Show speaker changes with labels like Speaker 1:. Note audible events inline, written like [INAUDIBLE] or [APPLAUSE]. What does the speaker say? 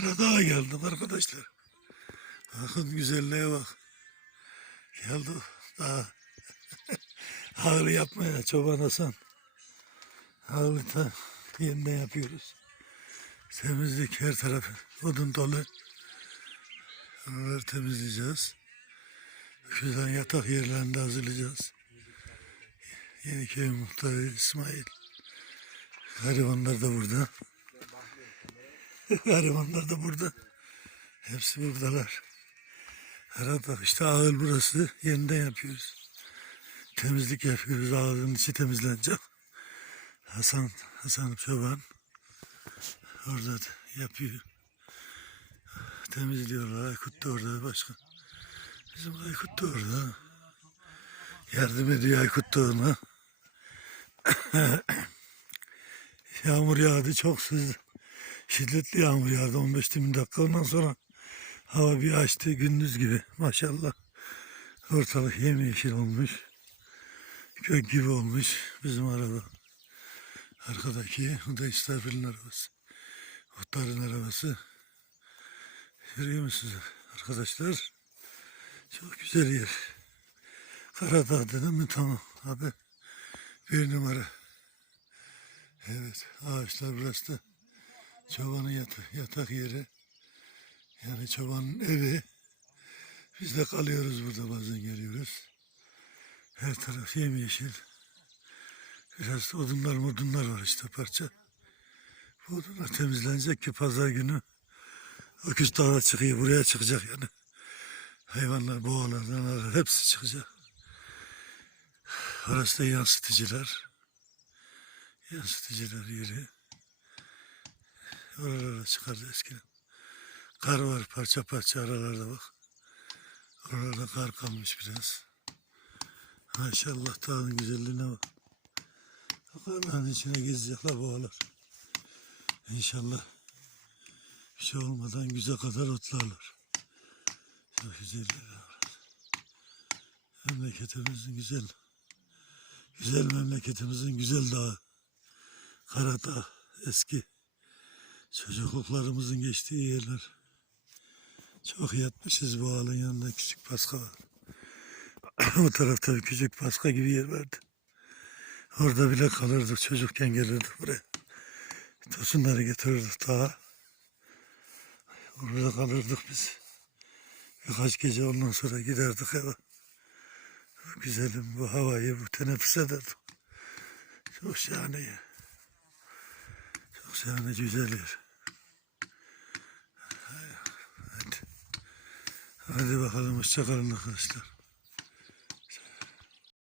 Speaker 1: Karadağ'a geldim arkadaşlar. Bakın güzelliğe bak. Geldi daha [LAUGHS] ağır yapmaya çoban Hasan. Ağırı da yeniden yapıyoruz. Temizlik her tarafı odun dolu. Oraları temizleyeceğiz. Güzel yatak yerlerini de hazırlayacağız. Yeniköy muhtarı İsmail. Garibanlar da burada. [LAUGHS] Garibanlar da burada. Hepsi buradalar. Arada işte ağıl burası. Yeniden yapıyoruz. Temizlik yapıyoruz. Ağılın içi temizlenecek. Hasan, Hasan Çoban orada da yapıyor. Temizliyorlar. Aykut da orada başka. Bizim Aykut da orada. Yardım ediyor Aykut da ona. [COUGHS] Yağmur yağdı çok sızdı. Şiddetli yağmur yağdı 15-20 dakika. Ondan sonra hava bir açtı gündüz gibi maşallah. Ortalık yemyeşil olmuş. Kök gibi olmuş bizim araba. Arkadaki o da İstafil'in arabası. Muhtarın arabası. Görüyor musunuz arkadaşlar? Çok güzel yer. Karadağ dedim mi tamam abi. Bir numara. Evet ağaçlar burası da çobanın yatak, yeri. Yani çobanın evi. Biz de kalıyoruz burada bazen geliyoruz. Her taraf yemyeşil. Biraz odunlar modunlar var işte parça. Bu odunlar temizlenecek ki pazar günü öküz dağa çıkıyor buraya çıkacak yani. Hayvanlar boğalardan arar hepsi çıkacak. Orası da yansıtıcılar. Yansıtıcılar yeri. Oralara çıkardı eskiden. Kar var parça parça aralarda bak. Oralarda kar kalmış biraz. Maşallah dağın güzelliğine bak. Karların içine gezecekler boğalar. İnşallah bir şey olmadan güzel kadar otlarlar. Çok güzel yerler var. Memleketimizin güzel, güzel memleketimizin güzel dağı. Karadağ eski çocukluklarımızın geçtiği yerler. Çok yatmışız bu ağalın yanında küçük paska var. Bu tarafta bir küçük paska gibi yer vardı. Orada bile kalırdık çocukken gelirdik buraya. Tosunları getirirdik dağa. Orada kalırdık biz. Birkaç gece ondan sonra giderdik eve. Güzelim bu havayı bu teneffüs ederdik. Çok şahane yer. Şahane güzel yer. Hadi bakalım hoşçakalın arkadaşlar.